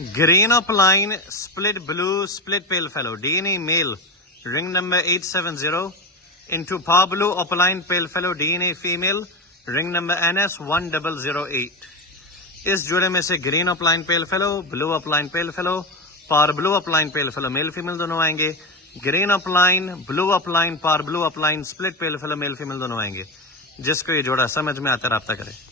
Green Opaline, split blue, split PaleFellow, DNA male, ring number 870, into Parblue Opaline PaleFellow, DNA female, ring number NS1008. इस जोड़े में से green upline PaleFellow, blue upline PaleFellow, पारब्लू upline PaleFellow male female दोनों आएंगे। Green upline, blue upline, पारब्लू upline, split PaleFellow male female दोनों आएंगे। जिसको ये जोड़ा समझ में आता है राब्ता करें।